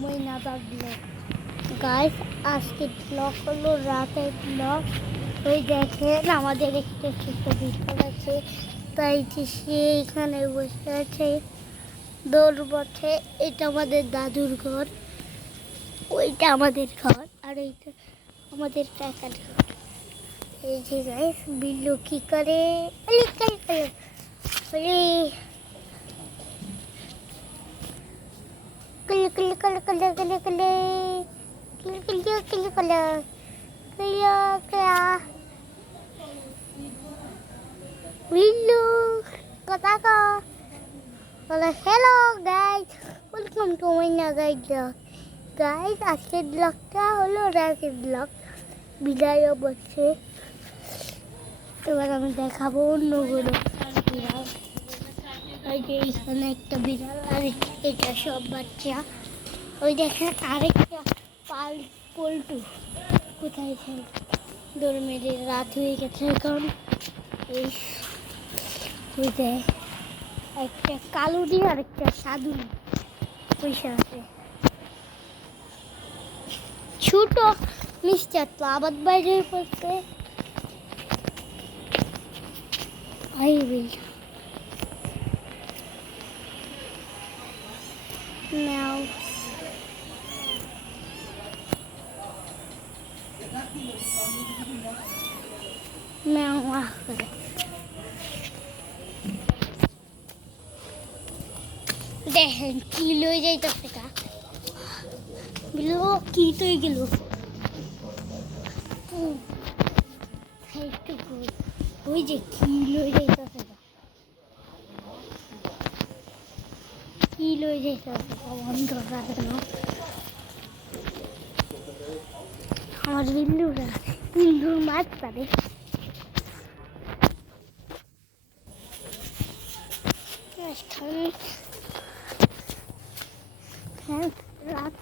টুমাই another blog. Guys আজকের blog হলো রাতের ব্লগ। ওই দেখেন আমাদের একটা ছোট বিড়াল আছে, তাই সে এখানে বসে আছে দৌড় বটে। এটা আমাদের দাদুর ঘর, ওইটা আমাদের ঘর, আর এইটা আমাদের কাকার ঘর। এই যে গাইস বিল্লু কি করে বিল্লু কথা বলে hello guys, welcome to my another blog. Guys আজকের ব্লগটা হলো রাতের ব্লগ। বিদায়ও বলছে, এবার আমি দেখাবো অন্যগুলো বিড়াল। ওই যে এখানে একটা বিড়াল, আর এটা সব বাচ্চা। ওই দেখেন আরেকটা পল্টু কোথায় খেল দৌড় মেরে রাত হয়ে গেছে এখন। এই বুঝে একটা কালুরি আর একটা সাধুরি পয়সা আছে। ছোট মিস্টার তো আবার বাইরে পড়তে আইবি নাও। দেখেন কি লই যাইতেছে কা বিলো কি তুই গেল ওই যে কি লই যাইতেছে কি লই যাইতেছে অন্ধকার কেন আমার বিল্লুর মাছ পারে। রাত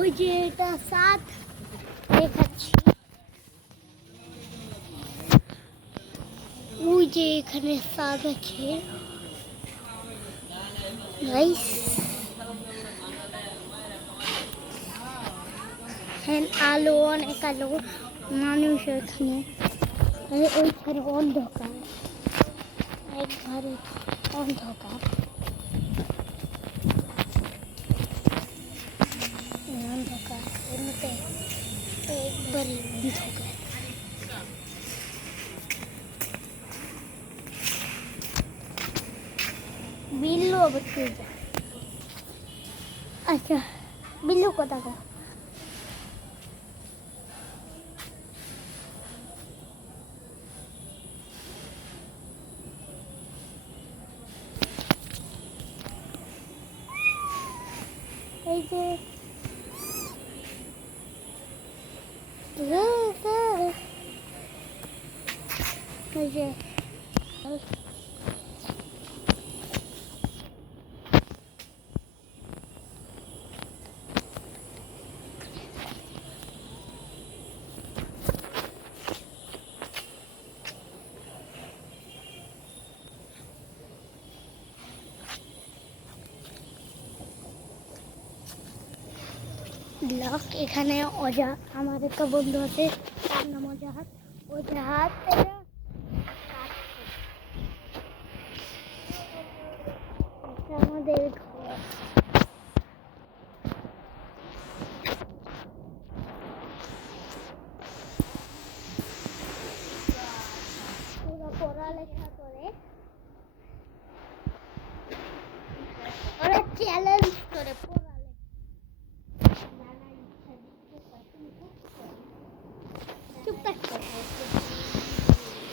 ওই যে এটা সাত দেখাচ্ছি, ওই যে এখানে সাত আছে গাইস। আলো অনেক আলো, মানুষ ওখানে, ওইখানে অন্ধকার, একবারে অন্ধকার। অন্ধকার এমনিতে একবারে অন্ধকার। বিল্লু আবার তুই যা। আচ্ছা বিল্লু কথা কর। এই যে এই যে ব্লগ। এখানে অজা আমার একটা বন্ধু আছে, তার নাম অজাহাত। অজাহাত আমাদের ঘর। ওরা পড়ালেখা করে, ওরা চ্যালেঞ্জ করে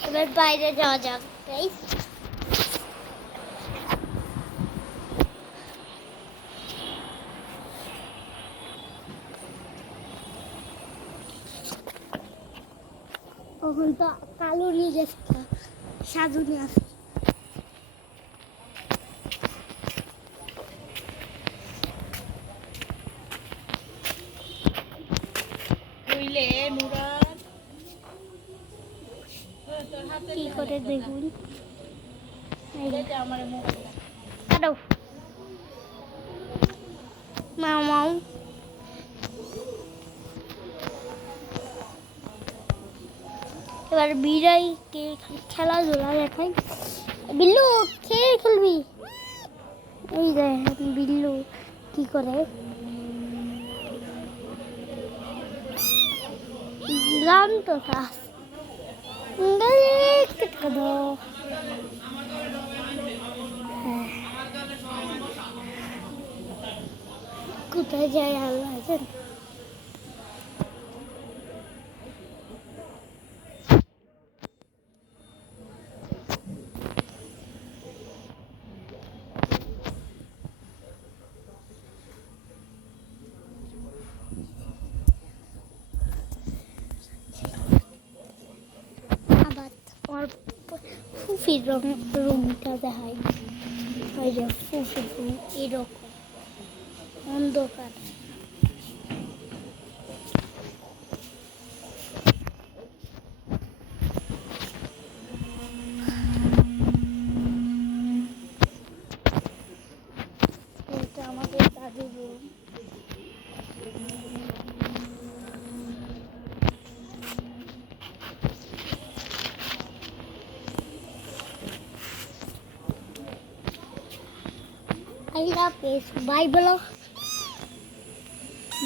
এবার বাইরে যাওয়া যাক গাইস। তখন তো কালো নিয়ে গেছে, সাধু নিয়ে আসে। কি করে দেখুন মামাও এবার বিড়াইকে খেলাধুলা দেখাই। বিল্লু খেলবি? এই দেখেন বিল্লু কি করে। জানতো কাজ কোথায় যায় আল্লাহ জানে। আবার আমার ফুফির রুমটা দেখাই। ওই যে ফুফি এরকম অন্ধকার। এটা আমাদের দাদুর রুম। আল্লাহ হাফেজ, বাই বলো।